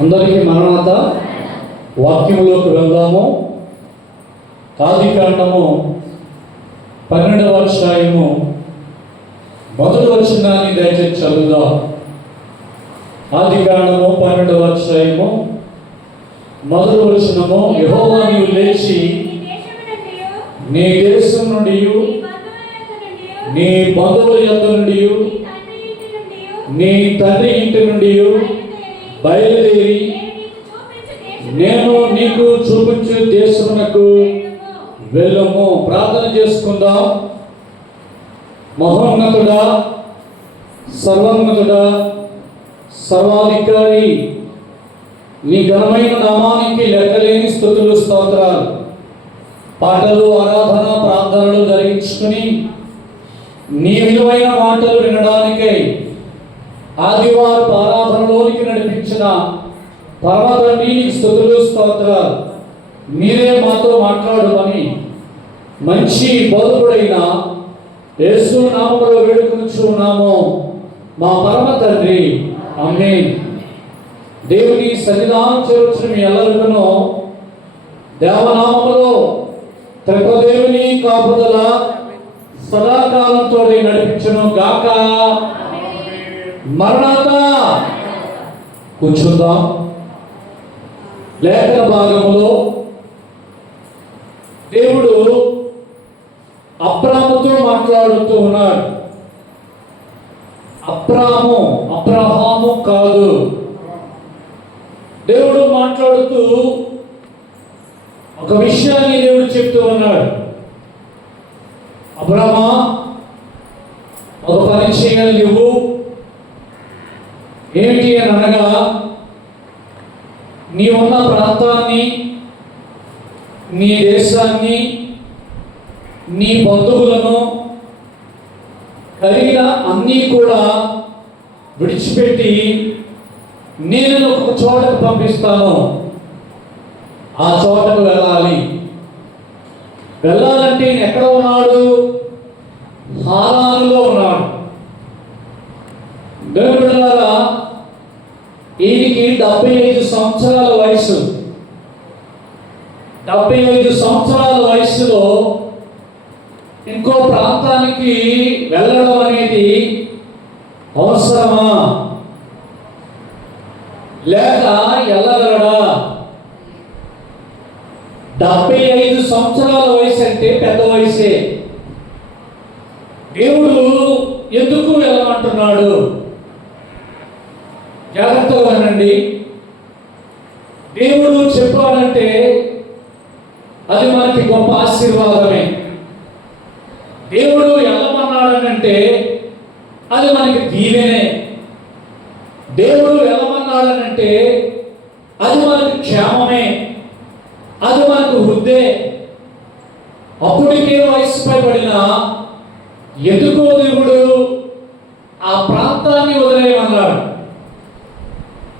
అందరికీ మరణాత. వాక్యంలోకి వెళ్దాము. ఆదికాండము 12వ అధ్యాయము మొదటి వచనాన్ని దయచేసి చదువుదాం. ఆదికాండము 12వ అధ్యాయము మొదటి వచనము, యెహోవా నీవు లేచి నీ దేశం నుండి నీ బంధువుల యొద్ద నుండి నీ తండ్రి ఇంటి నుండి బయలుదేరి నేను నీకు చూపించే దేశమునకు వెళ్ళము. ప్రార్థన చేసుకుందాం. మహోన్నతుడా, సర్వోన్నతుడా, సర్వాధికారి, నీ ఘనమైన నామానికి లెక్కలేని స్తుతులు స్తోత్రాలు. పాటలు, ఆరాధన, ప్రార్థనలు జరిగించుకుని నీ విలువైన మాటలు వినడానికై ఆదివారం ఆరాధనలోనికి నడిపించిన పరమ తండ్రి నీకు స్తుతులు స్తోత్రాలు. మీరే మాతో మాట్లాడమని మంచి బోధకుడైన యేసు నామములో వేడుకొనుచున్నాము మా పరమ తండ్రి, ఆమేన్. దేవుని సన్నిధానం చేర్చిన మీ ಎಲ್ಲರಿಗೂ దేవనామములో త్రిపదేవుని కాపుదల సదాకాలంతో నడిపించును గాక. మరణాత. కూర్చుందాం. లేఖన భాగములో దేవుడు అబ్రాహాముతో మాట్లాడుతూ ఉన్నాడు. అబ్రహాము కాదు. దేవుడు మాట్లాడుతూ ఒక విషయాన్ని దేవుడు చెప్తూ ఉన్నాడు. అబ్రహామా, ఒక పని చేయాలి నువ్వు. ఏమిటి అని అనగా, నీ ఉన్న ప్రాంతాన్ని, నీ దేశాన్ని, నీ బంధువులను కలిగిన అన్నీ కూడా విడిచిపెట్టి నేను ఒక చోటకు పంపిస్తాను. ఆ చోటకు వెళ్ళాలి. వెళ్ళాలంటే ఎక్కడ ఉన్నాడు? హారానులో ఉన్నాడు. దేవుడులారా, ఈయనకి 75 సంవత్సరాల వయసు. 75 సంవత్సరాల వయసులో ఇంకో ప్రాంతానికి వెళ్ళడం అనేది అవసరమా? లేక వెళ్ళగలడా? 75 సంవత్సరాల వయసు అంటే పెద్ద వయసే. దేవుడు ఎందుకు వెళ్ళమంటున్నాడు? జాగ్రత్తగా వినండి. దేవుడు చెప్పాడంటే అది మనకి గొప్ప ఆశీర్వాదమే. దేవుడు వెళ్ళమన్నాడనంటే అది మనకి దీవెనే. దేవుడు వెళ్ళమన్నాడనంటే అది మనకి క్షేమమే, అది మనకు వృద్ధే. అప్పటికే వయసు పైబడిన ఎందుకో దేవుడు ఆ ప్రాంతాన్ని వదిలేయమన్నాడు.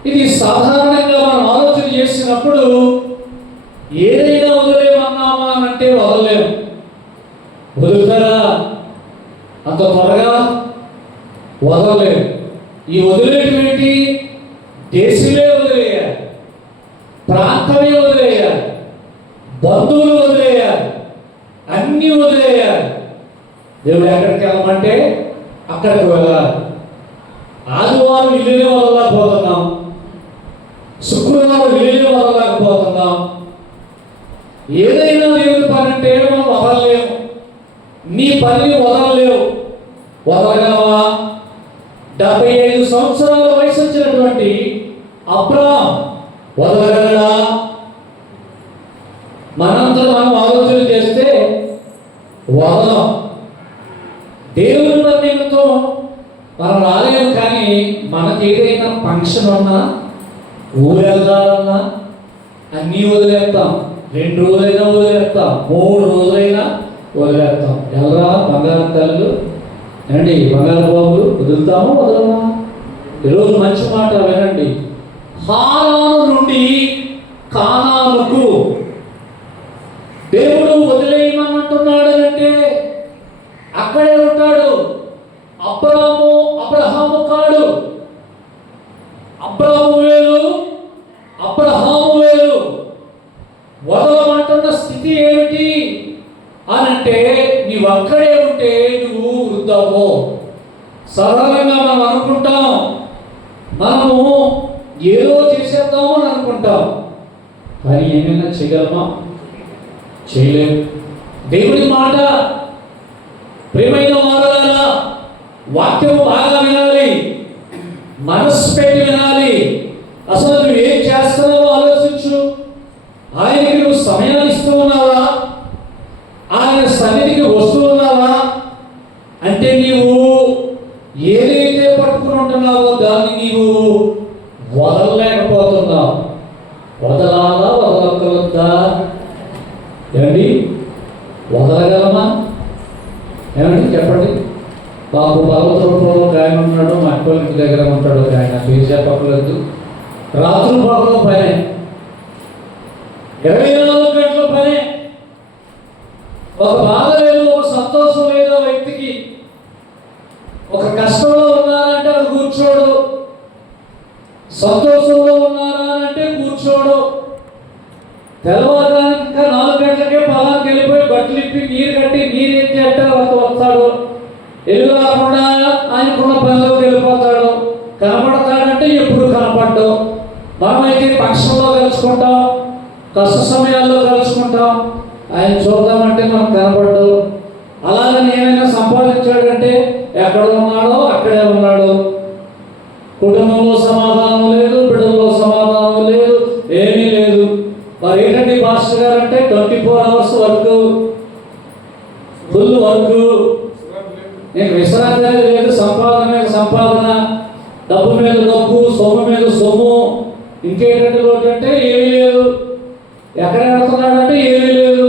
ఇది సాధారణంగా మనం ఆలోచన చేసినప్పుడు ఏదైనా వదిలేయమన్నామా అంటే వదలలేము. వదులుతారా? అంత త్వరగా వదలలేము. ఈ వదిలేయటం ఏంటి? దేశమే వదిలేయాలి, ప్రాంతమే వదిలేయాలి, బంధువులు వదిలేయాలి, అన్నీ వదిలేయాలి. దేవుడు ఎక్కడికి వెళ్ళమంటే అక్కడికి వెళ్ళాలి. ఆదివారం ఇల్లునే వదలలేకపోతున్నాం, శుక్రవారం ఇల్లునే వదలలేకపోతున్నాం. ఏదైనా దేవుడి పని అంటే మనం వదలలేము. నీ పనిని వదలలేవు. వదలగలవా? 75 సంవత్సరాల వయసు వచ్చినటువంటి అబ్రహాం వదలగలడా? మనంతా మనం ఆలోచన చేస్తే వదలం. దేవుని నిర్ణయంతో మనం రాలేము. కానీ మనకి ఏదైనా ఫంక్షన్ ఉన్నా, ఊరు వెళ్దామన్నా అన్నీ వదిలేస్తాం. 2 రోజులైనా వదిలేస్తాం, 3 రోజులైనా వదిలేస్తాం. ఎవరా బంగారు తల్లు అండి, బంగారు బాబులు వదులుతామా వదలమా? ఈరోజు మంచి మాట వినండి. హారాను నుండి కానానుకు దేవుడు వదిలేయమనంటున్నాడు అంటే అక్కడే ఉంటాడు. అబ్రహాము కాడు. అబ్రహాము వేరు, ఒక్కడే ఉంటే నువ్వు వృద్ధవో. సాధారణంగా మనం అనుకుంటాం, మనము ఏదో చేసేద్దాము అని అనుకుంటాం, కానీ ఏమైనా చేయగలమా? చేయలేము. దేవుడి మాట ప్రేమైన వారలారా, వాక్యము బాగా వినాలి, మనస్సు పెట్టి వినాలి. అసలు నువ్వు ఏం చేస్తున్నావో ఆలోచించు. ఆయనకి నువ్వు సమయాన్ని ఇస్తూ ఉన్నావా? ఆయన సన్నిధికి వస్తూ ఉన్నావా? అంటే నీవు ఏదైతే పట్టుకుని ఉంటున్నావో దాన్ని నీవు వదలలేకపోతున్నావు. వదలాలా వదలకూడదా? ఏమండి, వదలగలమా? ఏమండి చెప్పండి. బాబు పర్వతంలో ఒక ఆయన ఉన్నాడు, మా అక్కల ఇంటి దగ్గర ఉంటాడు ఒక ఆయన, పేరు చెప్పలేదు. రాత్రులు పగలు పనే, 24 గంటల పనే. ఒక బాధ లేదు, ఒక సంతోషం లేదు వ్యక్తికి. ఒక కష్టంలో ఉన్నారంటే అది కూర్చోడు, సంతోషంలో ఉన్నారా అంటే కూర్చోడు. తెల్లవారుజామున ఇంకా 4 గంటలకే పొలానికి వెళ్ళిపోయి బట్టలు ఇప్పి నీరు కట్టి నీరు ఎత్తి అంటే వస్తాడు. ఎలుగు రాకుండా ఆయనకున్న పనిలోకి వెళ్ళిపోతాడు. కనపడతాడంటే ఎప్పుడు కనపడ్డాం. మనమైతే పక్షంలో కలుసుకుంటాం, కష్ట సమయాల్లో కలుసుకుంటాం. ఆయన చూద్దామంటే మనం కనపడ్డాం. అలాగని ఏమైనా సంపాదించాడంటే ఎక్కడ ఉన్నాడో అక్కడే ఉన్నాడు. కుటుంబంలో సమాధానం లేదు, బిడ్డల్లో సమాధానం లేదు, ఏమీ లేదు. మరి ఏంటంటే పాస్టర్ గారు అంటే 24 hours వర్క్, ఫుల్ వర్క్. నేను విశ్రాంతి అనేది లేదు, సంపాదన మీద సంపాదన, డబ్బు మీద డబ్బు, సొమ్ము మీద సొమ్ము. ఇంకేంటంటే లోటు అంటే ఏమీ లేదు. ఎక్కడ వెళ్తున్నాడంటే ఏమీ లేదు,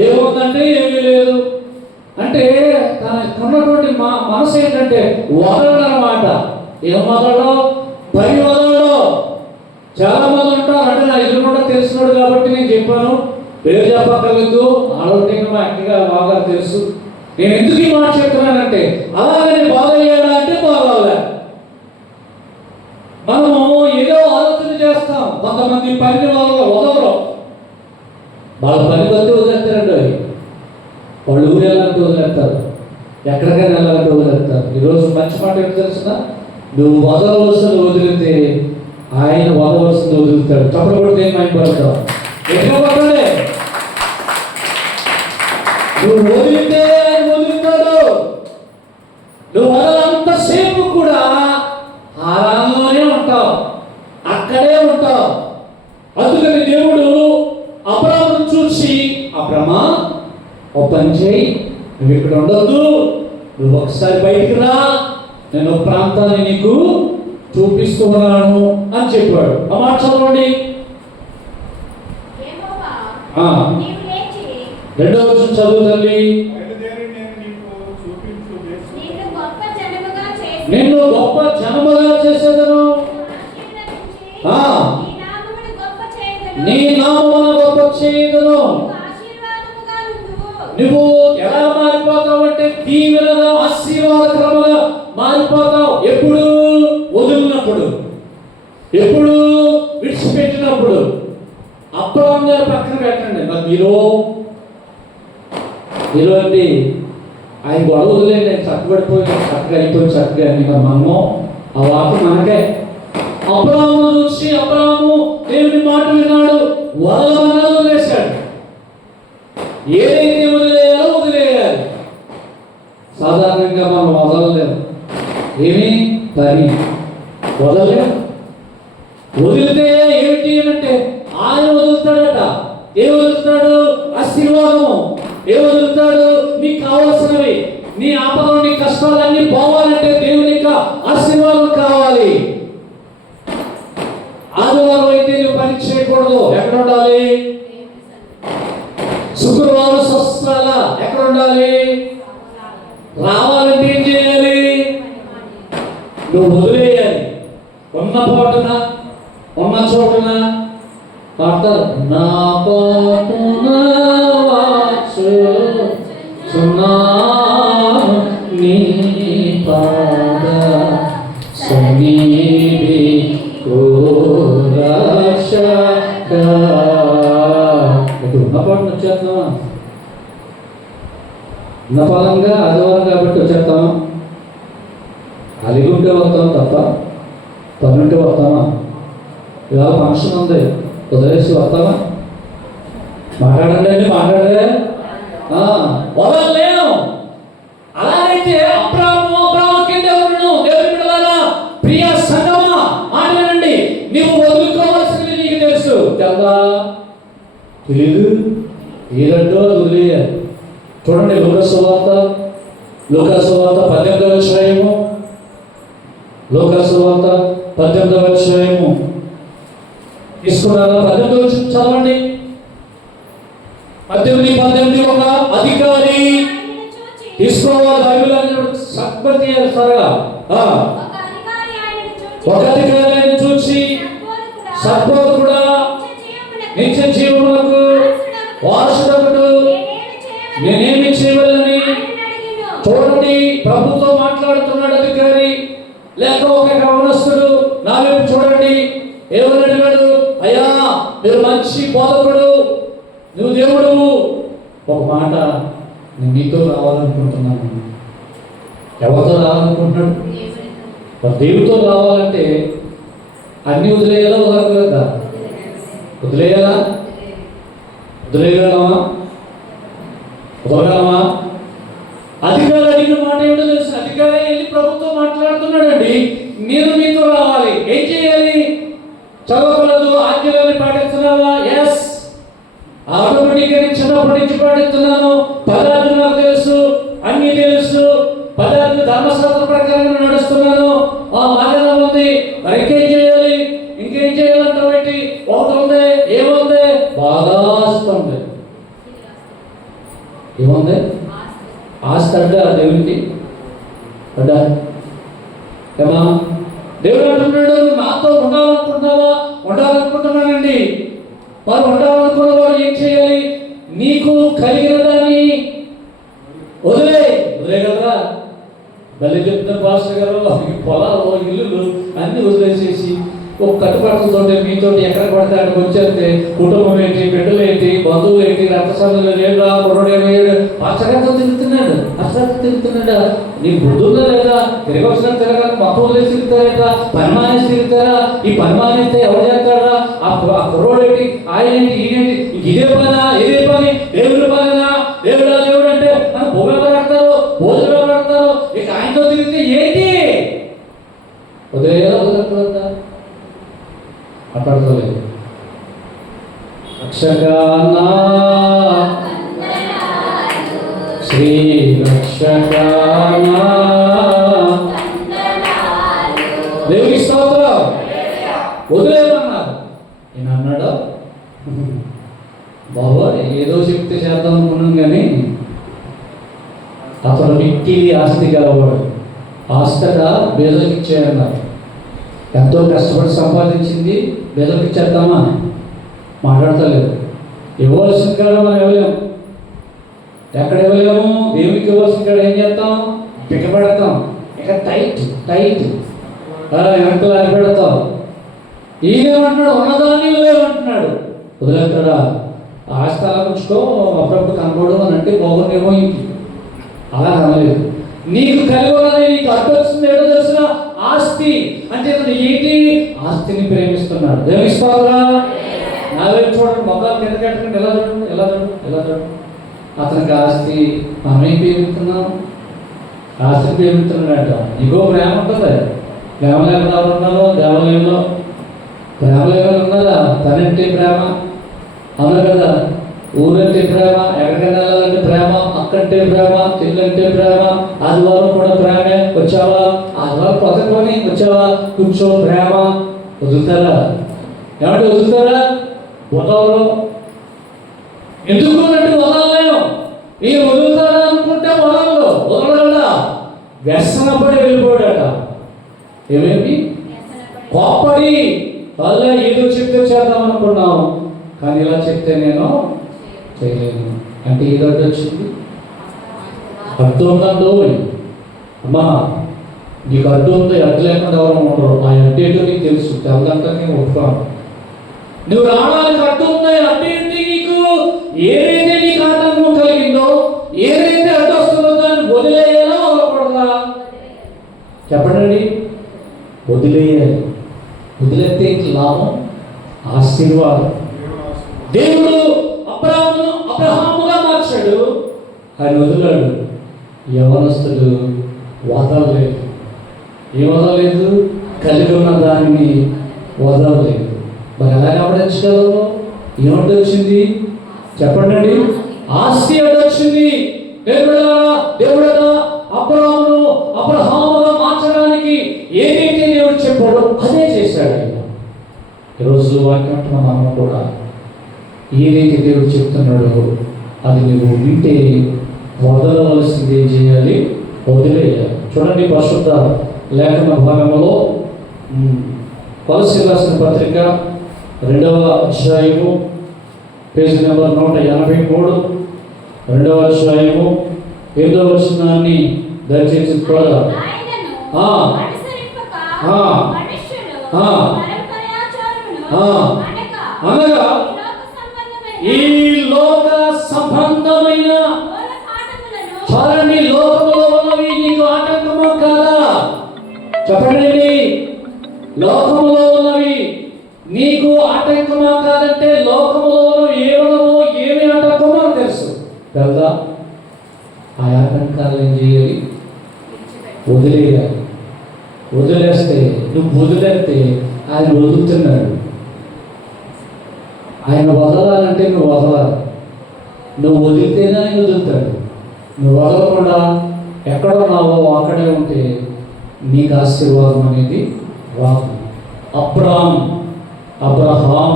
ఏముందంటే ఏమీ లేదు. అంటే తనకున్నటువంటి మనసు ఏంటంటే వదలడం అన్నమాట. ఏం వదలడం? పని వదలడం. చాలా మంది ఉంటారు. అంటే నా ఇది కూడా తెలిసినాడు కాబట్టి నేను చెప్పాను, పేరు చెప్పగలదు. ఆలోచన మా అక్కగా బాగా తెలుసు. నేను ఎందుకు ఈ మాట చెప్తున్నానంటే అలాగని బాగయ్యాడా అంటే బాగోలే. మనము ఏదో ఆలోచన చేస్తాం. కొంతమంది పని వదలరు, వాళ్ళ పని కొద్ది వదిలేస్తారండి. వాళ్ళు ఊరు వెళ్ళాలంటే వదిలేస్తారు, ఎక్కడికైనా వెళ్ళాలంటే వదిలేస్తారు. ఈరోజు మంచి మాట ఏంటి తెలుసిన? నువ్వు వదలవలసింది వదిలితే ఆయన వదలవలసింది వదులుతాడు. తప్పుడు కూడా నేను మైపడతావు. ఎట్లా పడ్డాడే? నువ్వు వదిలితే ఆయన వదులుతాడు. నువ్వు వదలంతసేపు కూడా హారాల్లోనే ఉంటావు, అక్కడే ఉంటావు. అందుకని దేవుడు అబ్రాహామును చూసి, అబ్రామా ఓ పని చేయి, నువ్వు ఇక్కడ ఉండొద్దు, నువ్వు ఒకసారి బయటికి రా, నేను ఒక ప్రాంతాన్ని నీకు చూపిస్తూ ఉన్నాను అని చెప్పాడు. ఆ మాట చదవండి. 2వ వచనం చదువు తల్లి. నిన్ను గొప్ప జనముగా చేసేదను, నీ నామమును గొప్ప చేయదును. నువ్వు ఎలా మారిపోతావు అంటే దీవెనగా ఆశీర్వాదకరముగా మారిపోతావు. ఎప్పుడు? వదిలినప్పుడు, ఎప్పుడు విడిచిపెట్టినప్పుడు. అబ్రాహాము గారు పక్కన పెట్టండి. మరి మీరు అండి ఆయన గొడవ వదిలేండి, ఆయన చక్కబడిపోయి చక్కగా అయిపోయి చక్కగా అని. మరి మనము ఆ వార్త మనకే. అబ్రాహాము చూసి అబ్రాహాము దేవుని మాట విన్నాడు, వదలమన్నా వదిలేశాడు. ఏదైతే వదిలేయాలో వదిలేయాలి. సాధారణంగా మనం వదలలేము. ఏమి పని వదలలేము. వదిలితే ఏమిటి అంటే ఆయన వదులుతాడట. ఏ వదులుతాడు? ఆశీర్వాదము. ఏ వదులుతాడు? నీకు కావాల్సినవి, నీ ఆపదలు, నీ కష్టాలన్నీ పోవాలంటే దేవుని యొక్క ఆశీర్వాదం కావాలి. ఆదివారం అయితే నువ్వు పని చేయకూడదు. ఎక్కడ ఉండాలి? శుక్రవారం స్వస్థాల ఎక్కడ ఉండాలి? రావాలంటే ఏం చేయాలి? నువ్వు వదిలేయాలి. ఉన్న పాటున, ఉన్న చోటున పాడతారు. నా పాటున నీ పాద సన్నిధి ఉన్న పాటను వచ్చేస్తున్నావా? ఉన్నపాలంగా ఆదివారం కాబట్టి వచ్చేస్తాం, అలిగుంటే వస్తాం తప్ప పనుంటే వస్తామా? ఇవాళ ఫంక్షన్ ఉంది వదిలేసి వస్తామా? మాట్లాడండి, మాట్లాడలే వదలలేము. అలాగైతే అబ్రాహాము దేవుడు బిడ్డలారా, ప్రియ సంగమా మాట్లాడండి. నీవు వదులుకోవాల్సింది నీకు తెలుసు కదా, తెలీదు ఏదంటో అది వదిలేయాలి. చూడండి లూకా సువార్త 18వ అధ్యాయము, లూకా సువార్త 18వ అధ్యాయము తీసుకున్నారా? 18వ చదవండి. 18 ఒక అధికారి తీసుకోవాలి బైబిల్ అని సత్పతి సరగా ఒక అధికారి ఆయన చూసి సద్బోధకుడా నిత్య జీవమునకు వారసుడొకడు నేనేమి చేయవలని. చూడండి ప్రభుతో మాట్లాడుతున్నాడు అధికారి, లేక ఒక యవనస్తుడు నా వైపు చూడండి. ఏమని అడిగాడు? అయ్యా మీరు మంచి బోధకుడు, నువ్వు దేవుడు, ఒక మాట నేను మీతో రావాలనుకుంటున్నాను. ఎవరితో రావాలనుకుంటున్నాడు? దేవుడితో రావాలంటే అన్ని వదిలేయాలా వదలగలదా? వదిలేయాలా? వదిలేయగలమా? వదలగలమా? అధికారి అడిగిన మాట ఏమిటో తెలుసు. అధికారి వెళ్ళి ప్రభుత్వం మాట్లాడుతున్నాడండి, నేను మీతో రావాలి, ఏం చేయాలి? చదవగలదు, ఆజ్ఞలను పాటిస్తున్నావా? ఎస్, ఆటోమేటిక్గా చిన్నప్పటి నుంచి పాటిస్తున్నాను, పదార్థం నాకు తెలుసు, అన్ని తెలుసు, పదార్థ ధర్మశాస్త్ర ప్రకారంగా నడుస్తున్నాను, మాదిగా ఉంది, మరి ఇంకేం చేయాలి? ఇంకేం చేయాలంటే ఒకటి ఉంది, ఏముంది? బాగా ఆస్తి ఉంది. ఏముంది? ఆస్తి అంటే దేవుడికి అడ్డా ఏమా? దేవుడు అంటున్నాడు, నాతో ఉండాలనుకుంటున్నావా? ఉండాలనుకుంటున్నానండి. మరి ఉండాలనుకున్నవాడు ఏం చేయాలి? నీకు కలిగిన దాన్ని వదిలేయగలరా? మళ్ళీ చెప్తున్న పాస్టర్ గారు, పొలాలు ఇల్లులు అన్ని వదిలేసేసి ఒక కట్టుబాటుతో మీతో ఎక్కడ పడితే అక్కడికి వచ్చేస్తే కుటుంబం ఏంటి, బిడ్డలు ఏంటి, బంధువులు ఏంటి, రక్తసంబంధులు లేడా, కుర్రడేమయ్యాడు, పాస్టర్గారితో తిరుగుతున్నాడు, పాస్టర్గారితో తిరుగుతున్నాడా? నీ బుద్ధుల్లో లేదా? తిరిగి వచ్చిన తిరగాలి, మొత్తం వదిలేసి తిరుగుతారా? పని మానేసి తిరుగుతారా? ఈ పని మానేస్తే ఎవరు చేస్తారా? ఆ కుర్రోడేంటి, ఆయన ఏంటి, ఈయనేంటి, ఇదే పనా? ఇదే పని దేవుడు పనినా? దేవుడు అంటే మన భూమి ఎవరు ఆడతారు, భోజనం ఎవరు ఆడతారు? ఇక ఆయనతో తిరిగితే ఏంటి? వదిలేదా? మాట్లాడతలేదు. రక్షకానా శ్రీ రక్షకానా దేవుని స్తోత్రం. వదిలేమన్నారు. నేను అన్నాడు, బాబా ఏదో చెప్తే చేద్దాం అనుకున్నాం, కానీ అతను మిక్కిలి ఆస్తి గలవాడు, ఆస్తట బేదలకు ఇచ్చేయన్నారు. ఎంతో కష్టపడి సంపాదించింది బేదలకు ఇచ్చేద్దామా? మాట్లాడతలేదు. ఇవ్వాల్సిన కాడ మనం ఇవ్వలేము. ఎక్కడ ఇవ్వలేము? దేవునికి ఇవ్వాల్సిన కాడ ఏం చేస్తాం? పిక్కపెడతాం. ఇక టైట్ వెనకలు ఆగిపెడతాం. ఈయనేమంటున్నాడు? ఉన్నదాన్ని ఇవ్వలేమంటున్నాడు. వదిలేస్తాడా? ఆస్తి అలా ఉంచుకో, అప్పుడప్పుడు కనపడు అని అంటే బాగుండేమో. ఇంటి అలా అనలేదు. నీకు కలిగి ఉన్నది, నీకు అడ్డు వచ్చింది ఏదో తెలిసిన ఆస్తి అంటే ఏంటి? ఆస్తిని ప్రేమిస్తున్నాడు. దేవుని స్తోత్రం. నా వైపు చూడండి, మొక్కలు కింద కట్టుకుని ఎలా చూడండి. అతనికి ఆస్తి, మనం ఏం ప్రేమిస్తున్నాం? ఆస్తిని ప్రేమిస్తున్నాడట. నీకో ప్రేమ ఉంటుంది. ప్రేమ లేకుండా ఉన్నారో దేవాలయంలో ప్రేమ లేకుండా ఉన్నారా? తనంటే ప్రేమ, అవును కదా? ఊరంటే ప్రేమ, ఎక్కడికైనా వెళ్ళాలంటే ప్రేమ, అక్కంటే ప్రేమ, చెల్లంటే ప్రేమ, ఆదివారం కూడా ప్రేమే. వచ్చావా? ఆదివారం పథకమని వచ్చావా? కూర్చో, ప్రేమ. వదులుతారా? ఏమంటే వదులుతారా? వదలరు. ఎందుకు అంటే వదలలేము. ఈ వదులుతారా అనుకుంటే వదలడా? వ్యసనపడి వెళ్ళిపోయాడట. ఏమేమి? కోప్పడి వల్ల ఏదో చెప్తే చేద్దాం అనుకున్నాం, కానీ ఇలా చెప్తే నేను చేయలేను అంటే ఏదో వచ్చింది. అర్థం ఉందో అమ్మా, నీకు అడ్డు ఉందో, అడ్డు లేకుండా ఎవరు ఉండరు. ఆ అడ్డు ఏంటో నీకు తెలుసు, తెల్లంతా నేను ఒప్పుకోను. నువ్వు రావడానికి అడ్డు ఉందో, అడ్డు ఏంటి? నీకు ఏదైతే నీకు ఆటంకం కలిగిందో, ఏదైతే అడ్డు వస్తుందో చెప్పండి, వదిలేయాలి. వదిలేస్తే లాభం, ఆశీర్వాదం. దేవుడు అబ్రహాముగా మార్చాడు, ఆయన వదిలాడు. యవనస్తుడు వదలలేదు. ఏం వదలలేదు? కలిగి ఉన్న దానిని వదలలేదు. మరి ఎలా గమనించగలరు? ఏమిటి వచ్చింది చెప్పండి? ఆస్తి వచ్చింది. దేవుడు అబ్రహాముగా మార్చడానికి ఏదైతే దేవుడు చెప్పాడో అదే చేశాడు ఆయన. ఈరోజు వాక్యం మనం కూడా ఏదైతే దేవుడు చెప్తున్నాడో అది నువ్వు వింటే వదలవలసింది ఏం చేయాలి? వదిలేయాలి. చూడండి, పరిశుద్ధ లేఖన భాగంలో కొలస్సీయులకు రాసిన పత్రిక 2వ అధ్యాయము పేజీ నెంబర్ 183, 2వ అధ్యాయము 8వ వచనాన్ని దయచేసి త్వరగా. అనగా ఈ లోక సంబంధమైన చాలని లోకములో ఉన్నవి నీకు ఆటంకము కాదా? చెప్పండి, లోకములో ఉన్నవి నీకు ఆటంకమా కాదంటే లోకములో ఏమి ఆటంకమో తెలుసు కదా. ఆ ఆటంకాలు ఏం చేయాలి? వదిలేయాలి. వదిలేస్తే నువ్వు వదిలేస్తే ఆయన వదులుతున్నాడు. ఆయన వదలాలంటే నువ్వు వదలాలి. నువ్వు వదిలితేనే ఆయన వదులుతాడు. నువ్వు వదలకుండా ఎక్కడున్నావో అక్కడే ఉంటే నీకు ఆశీర్వాదం అనేది రాదు. అబ్రహాం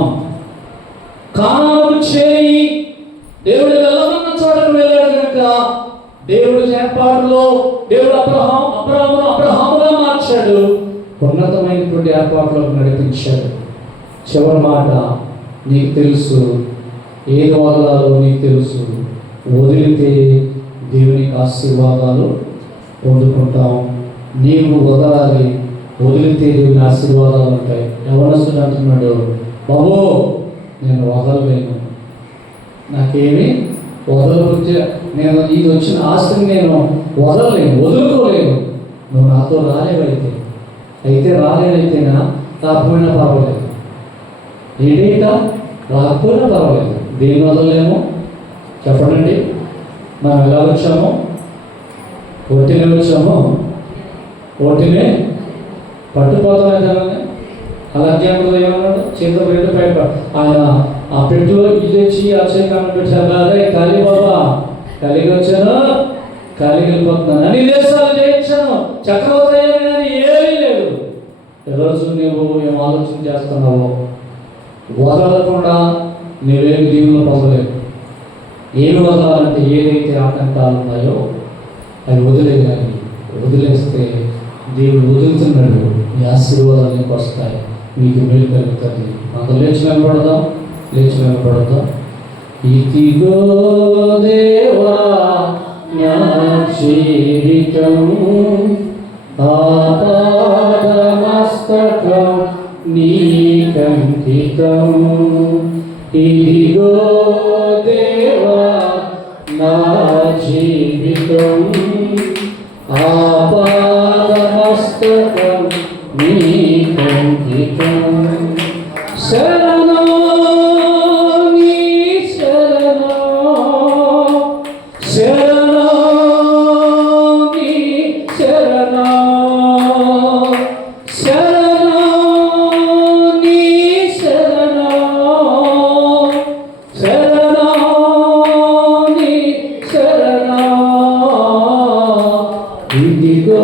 కానాను చేరి దేవుడు వెళ్ళమన్న చోటకు వెళ్ళాడు కనుక దేవుడి ఏర్పాటులో దేవుడు అబ్రహాముగా మార్చాడు. ఉన్నతమైనటువంటి ఏర్పాటులోకి నడిపించాడు. చివరి మాట నీకు తెలుసు, ఏది వదలాలో నీకు తెలుసు. వదిలితే దేవునికి ఆశీర్వాదాలు పొందుకుంటాం. నీవు వదలాలి, వదిలితే దేవుని ఆశీర్వాదాలు ఉంటాయి. యవనస్తుడు అంటున్నాడు, బాబు నేను వదలలేను, నాకేమి వదలకపోతే నేను ఇది వచ్చిన ఆస్తిని నేను వదలలేను, వదులుకోలేను. నువ్వు నాతో అయితే రాలేదైతేనా రాకపోయినా పర్వాలేదు. ఏంటా రాకపోయినా పర్వాలేదు. దేని వదలలేము చెప్పండి. మనం ఎలా వచ్చామో ఒట్టినే వచ్చామో ఒట్టినే పట్టుపోతామే కదండి. అలాగే ఏమన్నాడు? చేతిలో పెట్టి పైప ఆయన ఆ పెట్టులో ఇది వచ్చి అక్షయకాన్ని పెట్టారు. అదే ఖాళీ బాబా, ఖాళీగా వచ్చాను, ఖాళీగా వెళ్ళిపోతున్నాను. అన్ని దేశాలు జయించాను, చక్రవర్తి అయ్యాను, ఏమీ లేదు. ఈరోజు నువ్వు ఏం ఆలోచన చేస్తున్నావో వదలకుండా నువ్వేమి దీవులు పొందలేవు. ఏమి వదలాలంటే ఏదైతే ఆటంకాలు ఉన్నాయో అవి వదిలేయాలి. వదిలేస్తే దేవుడు వదులుతున్నాడు, మీ ఆశీర్వాదాలు నీకు వస్తాయి, మీకు మేలు కలుగుతుంది. మనం లేచి నిలబడదాం. ఇదిగో దేవా నా జీవితం, ఆపాదమస్తకం నీకంకితం. ఇదిగో దేవా నా జీవితం, ఆపాదమస్తకం నీకంకితం. శరణం నీ శరణం, శరణం నీ శరణం, శరణం నీ శరణం, శరణం నీ శరణం. ఇదిగో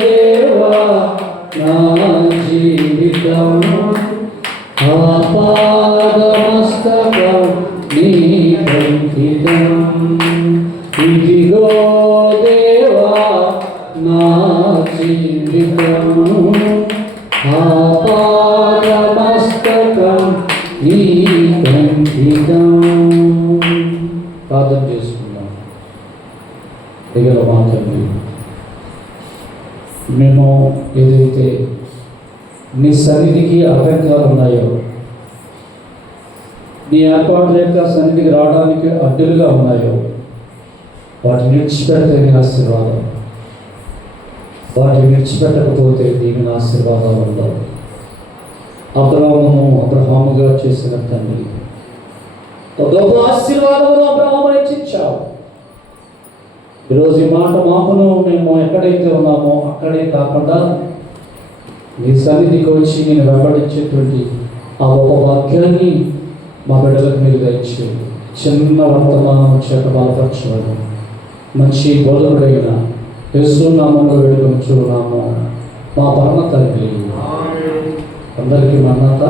దేవా నా జీవితం, ఆపాదమస్తకం నీకంకితం. ఇదిగో దేవా నా జీవితం, ఆపాదమస్తకం నీకంకితం. ప్రార్థన చేసుకుందాం. దగ్గర మాట్లాడి మేము ఏదైతే నీ సన్నిధికి ఆటంకాలు ఉన్నాయో, నీ ఏర్పాటు యొక్క సన్నిధికి రావడానికి అడ్డులుగా ఉన్నాయో వాటిని విడిచిపెడితే నీ ఆశీర్వాదం, వాటిని విడిచిపెట్టకపోతే దీని ఆశీర్వాదాలు ఉండవు. అబ్రహాముగా చేసిన తండ్రి గొప్ప ఆశీర్వాదములు అబ్రహాము ఇచ్చావు. ఈరోజు ఈ మాట మాకును మేము ఎక్కడైతే ఉన్నామో అక్కడే కాకుండా నీ సన్నిధికి వచ్చి నేను వెంబడించేటువంటి ఆ గొప్ప వాక్యాన్ని మా బిడ్డలకు మీరు దయచేయండి. చిన్న వర్తమానం చేత బలపరచడం మంచి బోధకుడైన యేసు నామములో వేడుకొనుచున్నాము మా పరమ తండ్రి. అందరికీ మన్నత.